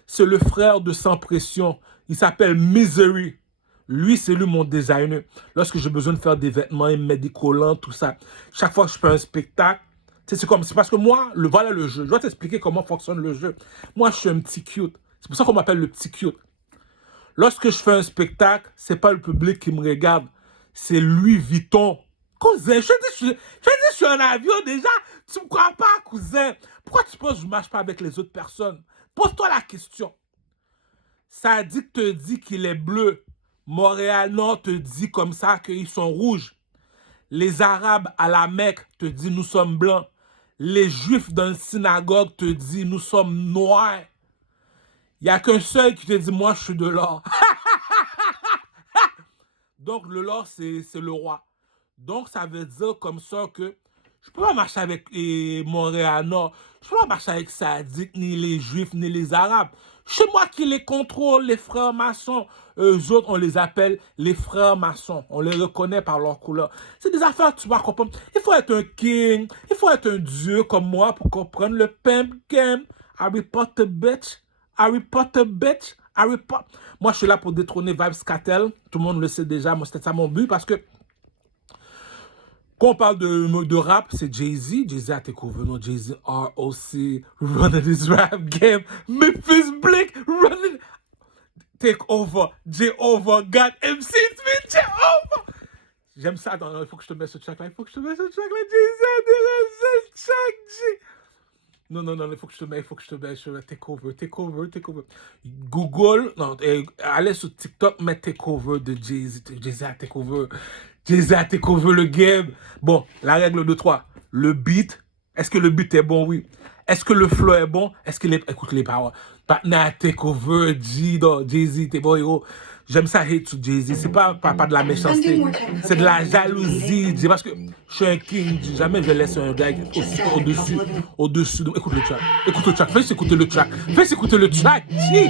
C'est le frère de Sans Pression. Il s'appelle Misery. Lui, c'est lui mon designer. Lorsque j'ai besoin de faire des vêtements, il me met des collants, tout ça. Chaque fois que je fais un spectacle, c'est parce que moi, voilà le jeu. Je vais t'expliquer comment fonctionne le jeu. Moi, je suis un petit cute. C'est pour ça qu'on m'appelle le petit cute. Lorsque je fais un spectacle, c'est pas le public qui me regarde. C'est Louis Vuitton. Cousin, je suis en avion déjà. Tu me crois pas, cousin? Pourquoi tu penses que je ne marche pas avec les autres personnes? Pose-toi la question. Sadik te dit qu'il est bleu. Montréal-Nord te dit comme ça qu'ils sont rouges. Les Arabes à la Mecque te disent nous sommes blancs. Les Juifs dans la synagogue te disent nous sommes noirs. Il n'y a qu'un seul qui te dit moi je suis de l'or. Donc le l'or c'est le roi. Donc ça veut dire comme ça que je ne peux pas marcher avec Montréal-Nord. Je ne peux pas marcher avec Sadik, ni les Juifs, ni les Arabes. C'est moi qui les contrôle, les frères maçons. Eux autres, on les appelle les frères maçons. On les reconnaît par leur couleur. C'est des affaires que tu vas comprendre. Il faut être un king, il faut être un dieu comme moi pour comprendre le pimp game. Harry Potter bitch, Harry Potter bitch, Harry Potter. Moi, je suis là pour détrôner Vybz Kartel. Tout le monde le sait déjà. Moi, c'était ça mon but parce que quand on parle de rap, c'est Jay-Z. Jay-Z a takeover. Non, Jay-Z ROC, running this rap game. Memphis Bleek, running. Take over. J-Over, God, MC Smith, J-Over. J'aime ça. Attends, il faut que je te mette ce track-là. Il faut que je te mette ce track-là. Jay-Z a déjà ce track, G. Non, il faut que je te mette. Takeover. Google, non, allez sur TikTok, mets takeover de Jay-Z. Jay-Z a takeover. Jay-Z a takeover le game. Bon, la règle de 3. Le beat, est-ce que le beat est bon? Oui. Est-ce que le flow est bon? Est-ce qu'il est... Écoute les paroles. Partner takeover, Jay-Z, t'es bon, héros. J'aime ça hate sur Jay-Z. C'est pas de la méchanceté. C'est de la jalousie. Parce que je suis un king. Jamais je vais laisser un gars au-dessus. Donc, écoute le track. Fais écouter le track. G.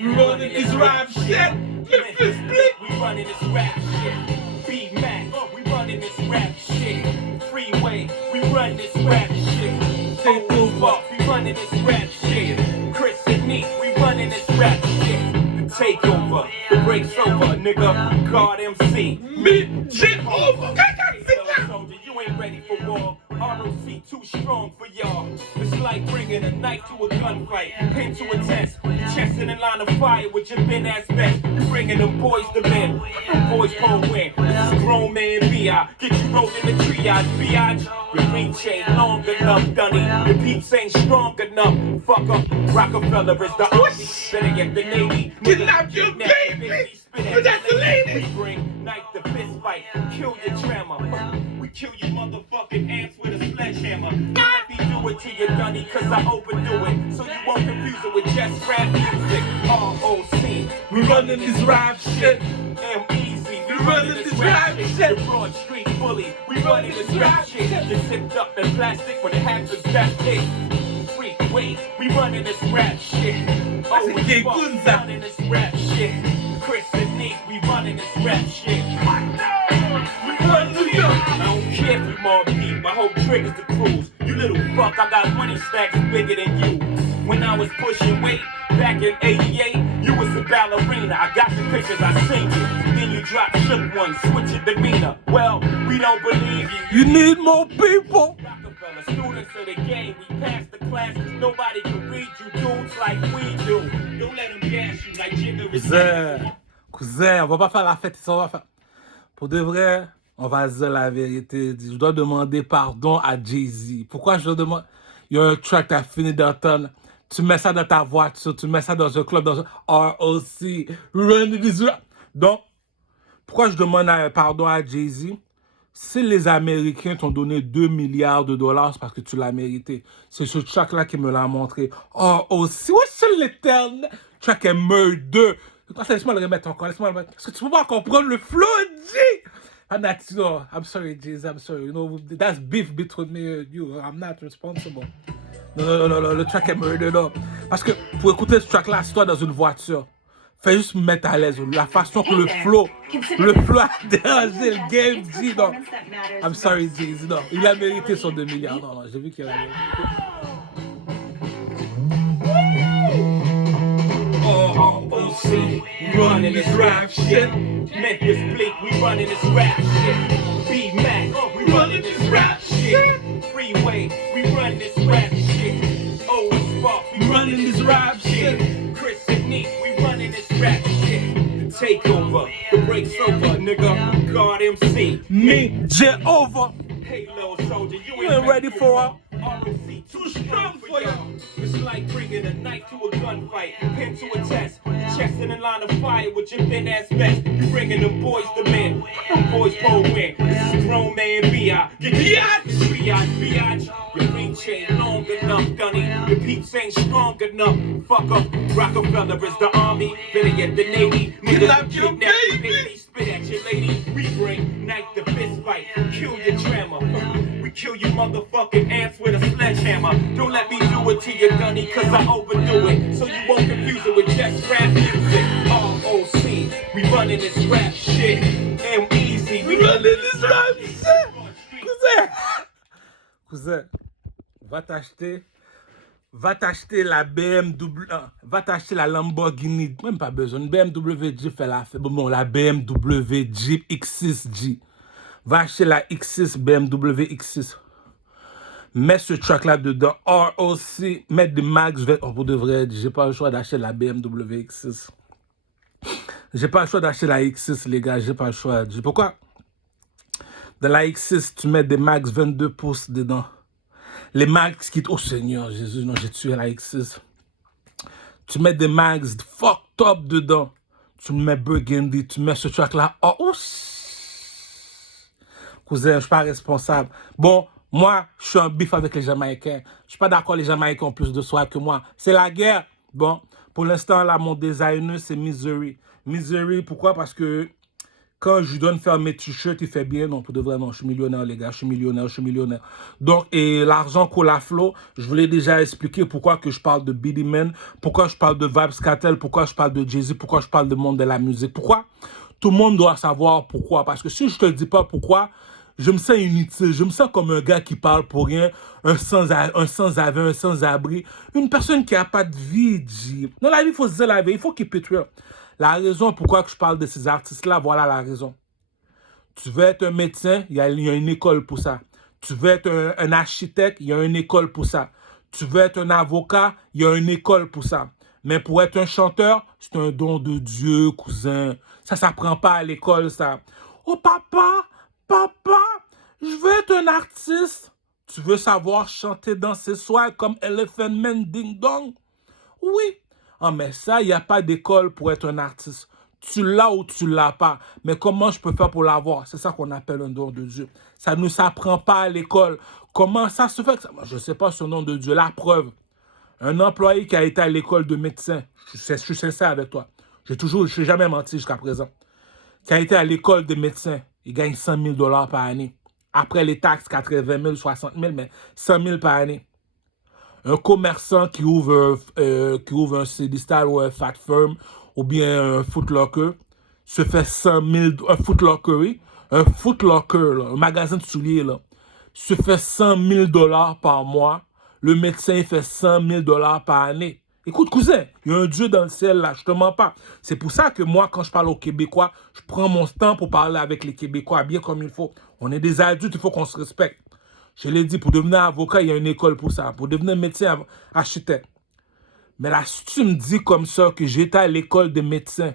Running this rap shit. Memphis Bleek. We running this rap shit. B-Mac, we running this rap shit. Freeway, we run this rap shit. Take over, we running this rap shit. Chris and Neat, we running this rap shit. The takeover, the break's over, nigga. God MC. Me, J-Over. Soldier, you ain't ready for war. too strong for y'all. It's like bringing a knife to a gunfight, pin to a test, chest in a line of fire with your thin ass vest. You bringing them boys to men, them boys pull win. This is grown man B.I. Get you rolled in the triage, biatch. Your reach ain't long enough, Dunny. Your peeps ain't strong enough. Fuck up, Rockefeller is the army. Better get the Navy. Kidnap your baby. Protect the lady. We bring knife to fist fight, kill your drama. We kill you motherfucking ants with a sledgehammer. Let me do it to you, Dunny, cause I overdo it. So you won't confuse it with just rap music. R.O.C. We running this rap shit. M.E.Z. We running this rap shit. The Broad Street Bully. We running this rap shit. You zipped up in plastic when it happens that big. Freeway. We running this rap shit. Oh, we Gay fuck, Gunza. running this rap shit. Chris and Nick, we running this rap shit. We run New York. I don't care if you more deep. My whole trick is the cruise. You little fuck, I got money stacks bigger than you. When I was pushing weight back in '88, you was a ballerina. I got the pictures, I seen you. Then you dropped shook one, switch your demeanor. Well, we don't believe you. You need more people. Rockefeller, students of the game, we passed the classes. Nobody can read you dudes like we do. Don't let them gas you like gender is. Cousin, on va pas faire la fête ici, on va faire... Pour de vrai, on va se dire la vérité. Je dois demander pardon à Jay-Z. Pourquoi je le demande? Il y a un track, t'as fini d'entendre. Tu mets ça dans ta voiture, tu mets ça dans un club, dans un ROC, Run This Rap. Donc, pourquoi je demande pardon à Jay-Z? Si les Américains t'ont donné 2 milliards de dollars, c'est parce que tu l'as mérité. C'est ce track-là qui me l'a montré. ROC, c'est l'éternel track est Murder. Laisse-moi le remettre encore, laisse-moi le remettre. Parce que tu peux pas comprendre le flow, G! I'm sorry, Jay-Z, I'm sorry. You know, that's beef between me and you. I'm not responsible. Non, le track est Murder, non. Parce que pour écouter ce track-là, assis-toi dans une voiture. Fais juste me mettre à l'aise. La façon que le flow a dérangé le game, G, non. I'm sorry, Jay-Z, non. Il a mérité son 2 milliards, non, j'ai vu qu'il a mérité. ROC, running this rap shit. Memphis Bleak, we running this rap shit. B-Mac, we running this rap shit. Freeway, we running this rap shit. Oh, Spark, we running this rap shit. Chris and Neat, we running this rap shit. The takeover, the break's over, nigga. God MC, Me, Jehovah. Halo soldier, you ain't ready for ROC, too strong for you. It's like bringing a knife to a gunfight, pin to a test, chest in a line of fire with your thin ass vest. You bringing them boys to men, them boys pull win. This is grown man B.I. Get biatch. Your reach ain't long enough, Dunny. Your peeps ain't strong enough. Fuck up, Rockefeller is the army. Better get the Navy. Niggas kidnap your baby, spit at your lady. We bring knife to fist fight, kill your drama. We kill you motherfucking ants with a sledgehammer. Don't let me do it to you, Dunny, cause I overdo it. So you won't confuse it with just rap music. ROC, we running this rap shit. M.E.Z. We running this rap shit. Cousin, va t'acheter la BMW, va t'acheter la Lamborghini, même pas besoin, une BMW Jeep fait la fait, bon, la BMW Jeep X6G. Va acheter la X6, BMW X6. Mets ce track-là dedans, ROC, mets des mags, pour de vrai, j'ai pas le choix d'acheter la BMW X6. J'ai pas le choix d'acheter la X6, les gars, j'ai pas le choix. Pourquoi? Dans la X6, tu mets des mags 22 pouces dedans. Les mags qui... Oh Seigneur Jésus, non, j'ai tué la X6. Tu mets des mags fucked up dedans. Tu mets Burgundy, tu mets ce track-là. Oh, cousin, je suis pas responsable. Bon, moi, je suis en bif avec les Jamaïcains. Je suis pas d'accord, les Jamaïcains ont plus de soif que moi. C'est la guerre. Bon, pour l'instant, là, mon designer, c'est Misery. Misery, pourquoi? Parce que quand je lui donne faire mes t-shirts, il fait bien. Non, pour de vrai, non, je suis millionnaire, les gars. Je suis millionnaire. Donc, et l'argent coule à flot. Je voulais déjà expliquer pourquoi que je parle de Billy Man, pourquoi je parle de Vybz Kartel, pourquoi je parle de Jay-Z, pourquoi je parle du monde de la musique. Pourquoi? Tout le monde doit savoir pourquoi. Parce que si je te dis pas pourquoi, je me sens inutile. Je me sens comme un gars qui parle pour rien, un sans-abri, une personne qui n'a pas de vie. Dans la vie, il faut se dire la vie. Il faut qu'il peut tuer. La raison pourquoi que je parle de ces artistes-là, voilà la raison. Tu veux être un médecin, il y a une école pour ça. Tu veux être un architecte, il y a une école pour ça. Tu veux être un avocat, il y a une école pour ça. Mais pour être un chanteur, c'est un don de Dieu, cousin. Ça s'apprend pas à l'école, ça. Oh papa, je veux être un artiste. Tu veux savoir chanter dans ces soirs comme Elephant Man Ding Dong? Oui. Ah, mais ça, il n'y a pas d'école pour être un artiste. Tu l'as ou tu l'as pas. Mais comment je peux faire pour l'avoir? C'est ça qu'on appelle un don de Dieu. Ça ne s'apprend pas à l'école. Comment ça se fait? Je ne sais pas ce nom de Dieu. La preuve. Un employé qui a été à l'école de médecin, je suis sincère avec toi. Je n'ai jamais menti jusqu'à présent. Qui a été à l'école de médecin, il gagne 100 000 $ par année. Après les taxes, 80 000, 60 000, mais 100 000 par année. Un commerçant qui ouvre un Cdistal ou un Fat Firm ou bien un Foot Locker se fait 100 000, un Foot Locker, oui, un Foot Locker, là, un magasin de souliers, là, se fait 100 000 $ par mois. Le médecin il fait 100 000 $ par année. Écoute, cousin, il y a un Dieu dans le ciel là, je te mens pas. C'est pour ça que moi, quand je parle aux Québécois, je prends mon temps pour parler avec les Québécois bien comme il faut. On est des adultes, il faut qu'on se respecte. Je l'ai dit, pour devenir avocat, il y a une école pour ça. Pour devenir médecin, architecte. Mais là, si tu me dis comme ça que j'étais à l'école de médecin,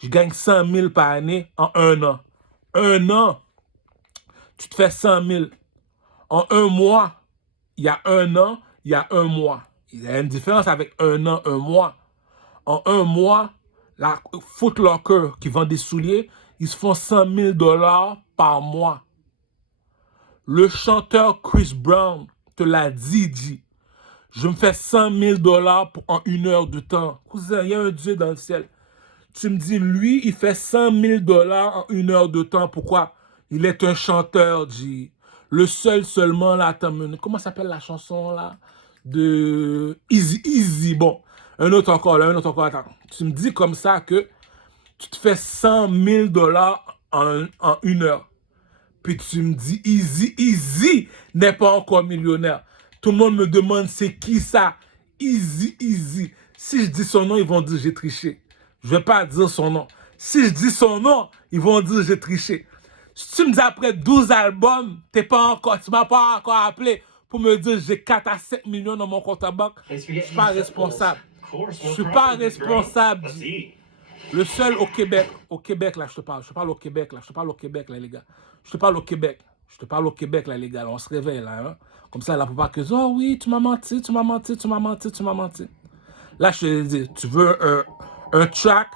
je gagne 100 000 par année en un an. Un an, tu te fais 100 000. En un mois, il y a un an, il y a un mois. Il y a une différence avec un an, un mois. En un mois, la Foot Locker qui vend des souliers, ils se font 100 000 $ par mois. Le chanteur Chris Brown te l'a dit. Je me fais 100 000 $ en une heure de temps. Cousin, il y a un Dieu dans le ciel. Tu me dis, lui, il fait 100 000 $ en une heure de temps. Pourquoi? Il est un chanteur, G. Le seulement, là, attends, comment s'appelle la chanson, là? De Easy. Bon, un autre encore, attends. Tu me dis comme ça que tu te fais 100 000 $ en une heure. Puis tu me dis Easy n'est pas encore millionnaire. Tout le monde me demande c'est qui ça? Easy. Si je dis son nom, ils vont dire j'ai triché. Je vais pas dire son nom. Si je dis son nom, ils vont dire j'ai triché. Si tu me dis après 12 albums, tu m'as pas encore appelé pour me dire j'ai 4 à 7 millions dans mon compte à banque. Je suis pas responsable. Je suis pas responsable. Le seul au Québec là, je te parle au Québec là, les gars. Je te parle au Québec là, les gars. On se réveille là, hein? Comme ça, là, pour pas que oh oui, tu m'as menti. Là, je te dis, tu veux un track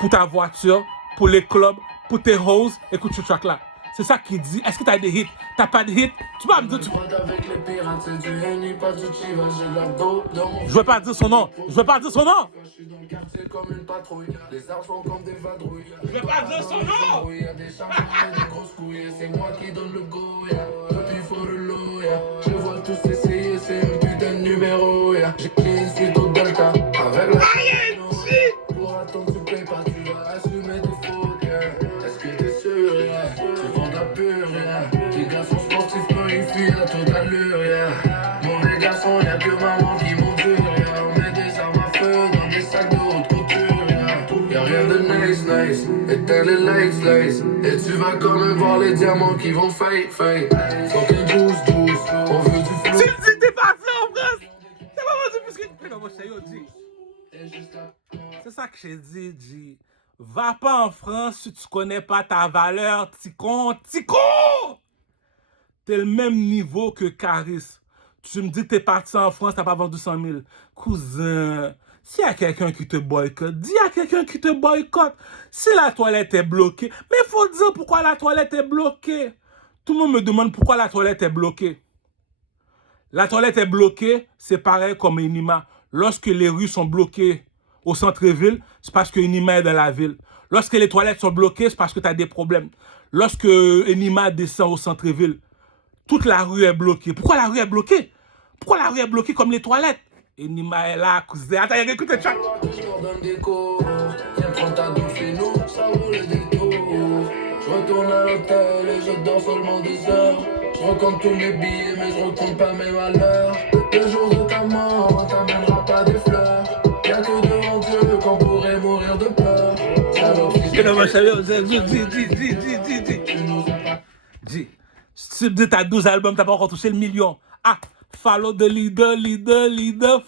pour ta voiture, pour les clubs, pour tes hoes, écoute ce track là. C'est ça qu'il dit. Est-ce que t'as des hits? T'as pas de hits? Tu vas me dire. Je veux pas dire son nom. Je veux pas dire son nom. C'est moi qui donne le go, depuis faut le lot, je vois tous essayer, c'est un putain de numéro, j'ai une suite au Delta, avec la pour attendre tu payes pas, tu vas assumer tes fautes, est-ce que t'es sûr, tu vends de la pure, les gars sont sportifs quand ils fuient à toute allure, mauvais garçon, y'a que maman qui m'endure, on met des armes à feu dans des sacs de haute couture, y'a rien de nice, éteins les lights, et tu vas quand même voir les diamants qui vont fake, quand t'es douce, on veut du flow. Tu me dis t'es pas fait en France. T'es pas vendu plus que... Mais non, moi, c'est ça que j'ai dit, G. Va pas en France si tu connais pas ta valeur, Ticon. T'es le même niveau que Caris. Tu me dis que t'es parti en France, t'as pas vendu 100 000. Cousin, s'il y a quelqu'un qui te boycotte, dis à quelqu'un qui te boycotte. Si la toilette est bloquée, mais il faut dire pourquoi la toilette est bloquée. Tout le monde me demande pourquoi la toilette est bloquée. La toilette est bloquée, c'est pareil comme Enima. Lorsque les rues sont bloquées au centre-ville, c'est parce que Enima est dans la ville. Lorsque les toilettes sont bloquées, c'est parce que tu as des problèmes. Lorsque Enima descend au centre-ville, toute la rue est bloquée. Pourquoi la rue est bloquée? Pourquoi la rue est bloquée comme les toilettes? Enima est là, cousin. Attends, écoute le chat. Je retourne à l'hôtel et je dors seulement 2 heures. Je recompte tous mes billets mais je recompte pas mes valeurs. Le jour de ta mort, t'amènera pas des fleurs. Y'a que devant Dieu qu'on pourrait mourir de peur. Dis, si Tu me dis, t'as 12 albums, t'as pas encore touché le million. Ah, follow the leader,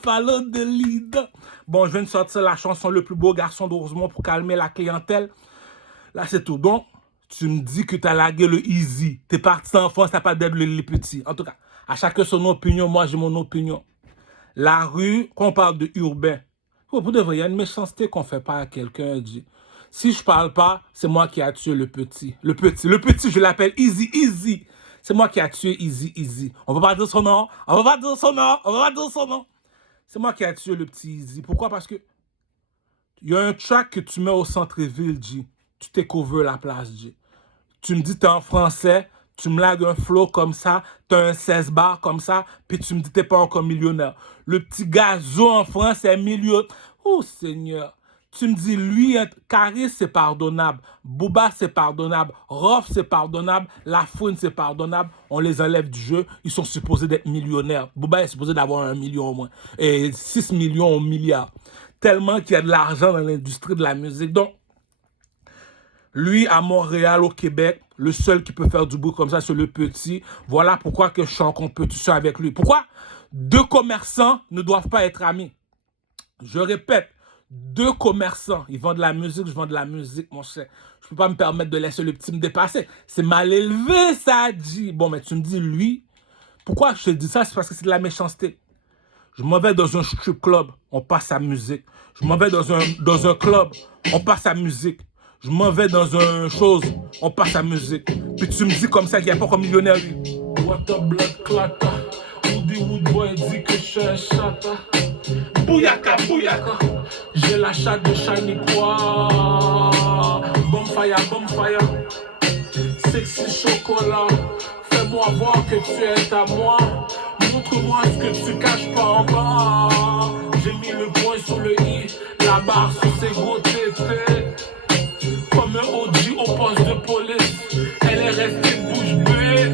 follow the leader. Bon, je viens de sortir la chanson Le plus beau garçon de Rosemont pour calmer la clientèle. Là, c'est tout. Donc, tu me dis que t'as lagué le easy. T'es parti en France, t'as pas d'aide les petits. En tout cas, à chacun son opinion, moi j'ai mon opinion. La rue, quand on parle de urbain, pour de vrai, il y a une méchanceté qu'on fait pas à quelqu'un. Si je parle pas, c'est moi qui a tué le petit. Le petit, je l'appelle Easy. C'est moi qui a tué Easy. On va pas dire son nom. C'est moi qui a tué le petit Easy. Pourquoi? Parce que il y a un track que tu mets au centre-ville, G. Tu t'es couvert la place, G. Tu me dis t'es en français, tu me lagues un flow comme ça, t'as un 16 bars comme ça, puis tu me dis t'es pas encore millionnaire. Le petit gazo en France est millionnaire. Oh Seigneur. Tu me dis, lui, Caris, c'est pardonnable. Booba, c'est pardonnable. Rof, c'est pardonnable. La Fouine, c'est pardonnable. On les enlève du jeu. Ils sont supposés d'être millionnaires. Booba est supposé d'avoir 1 million au moins. Et 6 millions au milliard. Tellement qu'il y a de l'argent dans l'industrie de la musique. Donc, lui, à Montréal, au Québec, le seul qui peut faire du bruit comme ça, c'est le petit. Voilà pourquoi que je suis en compétition avec lui. Pourquoi? Deux commerçants ne doivent pas être amis. Je répète. Deux commerçants, ils vendent de la musique, je vends de la musique, mon cher. Je peux pas me permettre de laisser le petit me dépasser. C'est mal élevé, ça dit. Bon, mais tu me dis, lui, pourquoi je te dis ça? C'est parce que c'est de la méchanceté. Je m'en vais dans un strip club, on passe à musique. Je m'en vais dans un club, on passe à musique. Je m'en vais dans un chose, on passe à musique. Puis tu me dis comme ça qu'il n'y a pas comme millionnaire, lui. What a blood clatter. Woody Woodboy dit que je suis un chata. Bouyaka. J'ai la chatte de Shiny quoi. Bonfire. Sexy chocolat. Fais-moi voir que tu es à moi. Montre-moi ce que tu caches pas encore. J'ai mis le point sur le i. La barre sur ses gros tétés. Comme un OG au poste de police. Elle est restée bouche bée.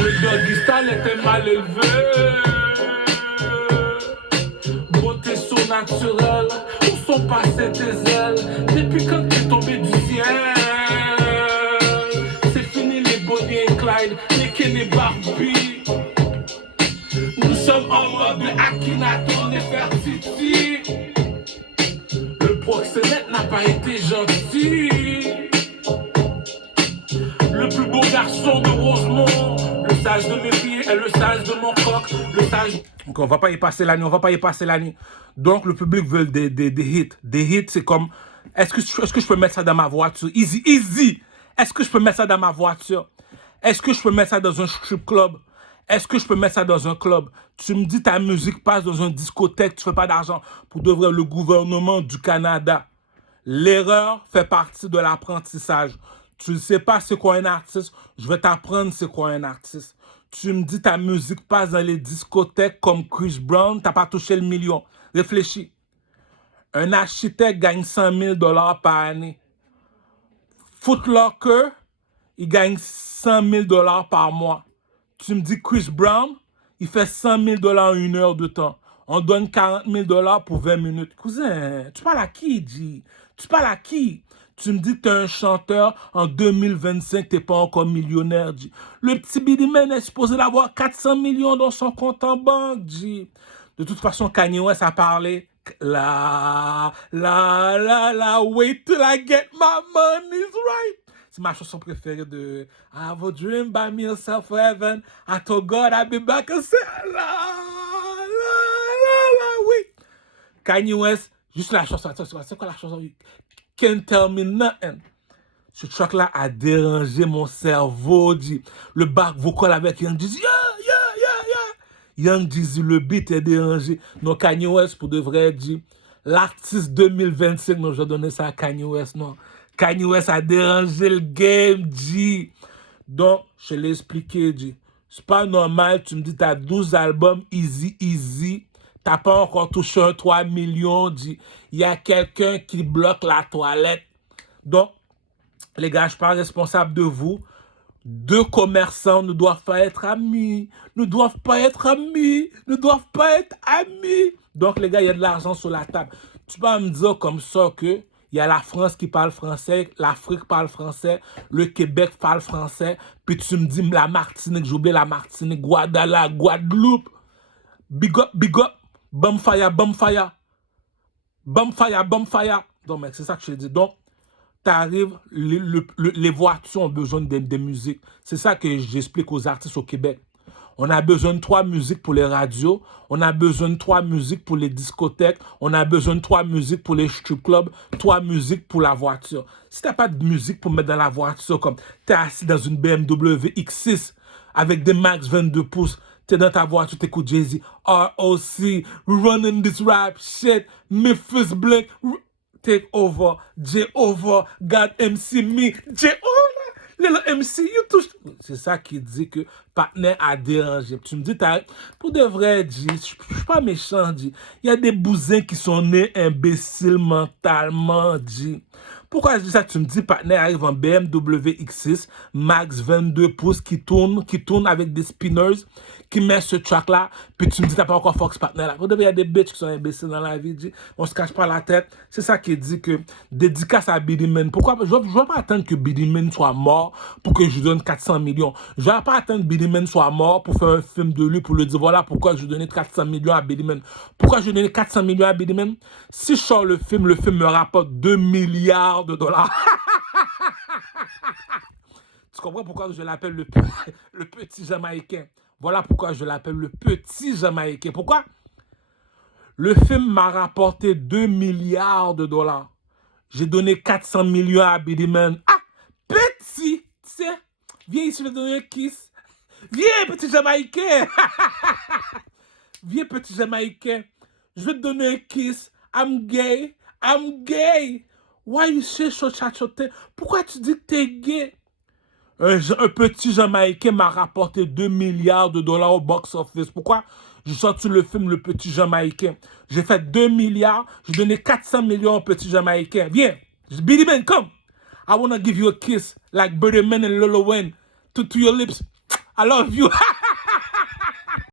Le doggy style était mal élevé. Beauté surnaturelle, où sont passées tes ailes? Depuis quand t'es tombé du ciel? C'est fini les Bonnie et Clyde, les Ken et Barbie. Nous sommes en mode Akhenaton et Fertiti. Le proxénète n'a pas été gentil. Le plus beau garçon de Rosemont. Le sage de mes pieds et le sage de mon coq. Le sage... Donc on va pas y passer la nuit, Donc le public veut des hits. Des hits, c'est comme... Est-ce que je peux mettre ça dans ma voiture? Easy. Est-ce que je peux mettre ça dans ma voiture? Est-ce que je peux mettre ça dans un strip club? Est-ce que je peux mettre ça dans un club? Tu me dis ta musique passe dans une discothèque, tu fais pas d'argent. Pour de vrai, le gouvernement du Canada. L'erreur fait partie de l'apprentissage. Tu ne sais pas c'est quoi un artiste, je vais t'apprendre c'est quoi un artiste. Tu me dis ta musique passe dans les discothèques comme Chris Brown, t'as pas touché le million. Réfléchis. Un architecte gagne 100 000 $ par année. Foot Locker, il gagne 100 000 $ par mois. Tu me dis Chris Brown, il fait 100 000 $ en 1 heure de temps. On donne 40 000 $ pour 20 minutes. Cousin, tu parles à qui, G? Tu parles à qui? Tu me dis que tu es un chanteur, en 2025, tu n'es pas encore millionnaire, G. Le petit Billy Man est supposé d'avoir 400 millions dans son compte en banque, G. De toute façon, Kanye West a parlé. Wait till I get my money's right. C'est ma chanson préférée de I have a dream by myself for heaven. I told God I'll be back and say oui. Kanye West, juste la chanson. C'est quoi la chanson? Can't tell me nothing. Ce track-là a dérangé mon cerveau, dit. Le back vocal avec Young Jeezy. Yeah. Young Jeezy, le beat est dérangé. Non, Kanye West, pour de vrai, dit. L'artiste 2025, non, je vais donner ça à Kanye West, non. Kanye West a dérangé le game, G. Donc, je l'ai expliqué, G. C'est pas normal, tu me dis, t'as 12 albums, easy. T'as pas encore touché un 3 millions, G. Il y a quelqu'un qui bloque la toilette. Donc, les gars, je suis pas responsable de vous. Deux commerçants ne doivent pas être amis. Donc, les gars, il y a de l'argent sur la table. Tu peux me dire comme ça que Il y a la France qui parle français, l'Afrique parle français, le Québec parle français, puis tu me dis la Martinique, j'ai oublié la Martinique, Guadeloupe. Big up, bam fire. Donc, mec, c'est ça que je te dis. Donc, t'arrives, les voitures ont besoin des musiques. C'est ça que j'explique aux artistes au Québec. On a besoin de 3 musiques pour les radios, on a besoin de 3 musiques pour les discothèques, on a besoin de 3 musiques pour les strip clubs, 3 musiques pour la voiture. Si t'as pas de musique pour mettre dans la voiture, comme t'es assis dans une BMW X6 avec des Max 22 pouces, t'es dans ta voiture, t'écoutes Jay-Z, ROC, running this rap shit, Memphis Blink, take over, J-over, God MC me, J-over. Le MC, you touche. C'est ça qui dit que partenaire a dérangé. Tu me dis, pour de vrai, je ne suis pas méchant, il y a des bousins qui sont nés imbéciles mentalement, Pourquoi je dis ça? Tu me dis, partenaire arrive en BMW X6, Max 22 pouces, qui tourne avec des spinners, qui met ce track-là, puis tu me dis, t'as pas encore Fox partenaire là. Pour de vrai, il y a des bitches qui sont imbéciles dans la vie, on se cache pas la tête. C'est ça qui dit que dédicace à Billy Man. Pourquoi? Je ne vais pas attendre que Billy Man soit mort pour que je lui donne 400 millions. Je ne vais pas attendre que Billy Man soit mort pour faire un film de lui, pour lui dire, voilà pourquoi je lui donne 400 millions à Billy Man. Pourquoi je lui donne 400 millions à Billy Man? Si je sors le film me rapporte 2 milliards de dollars. Tu comprends pourquoi je l'appelle le petit Jamaïcain? Voilà pourquoi je l'appelle le petit Jamaïcain. Pourquoi? Le film m'a rapporté 2 milliards de dollars. J'ai donné 400 millions à Billy Man. Ah, petit, tiens, viens ici, je vais te donner un kiss. Viens, petit Jamaïcain. Viens, petit Jamaïcain. Je vais te donner un kiss. I'm gay. Why you say so chachoté? Pourquoi tu dis que t'es gay? Un petit Jamaïcain m'a rapporté 2 milliards de dollars au box-office. Pourquoi? J'ai sorti le film Le Petit Jamaïcain. J'ai fait 2 milliards. J'ai donné 400 millions au Petit Jamaïcain. Viens. Billy Man, come. I want to give you a kiss like Birdman and Lil Wayne to your lips. I love you.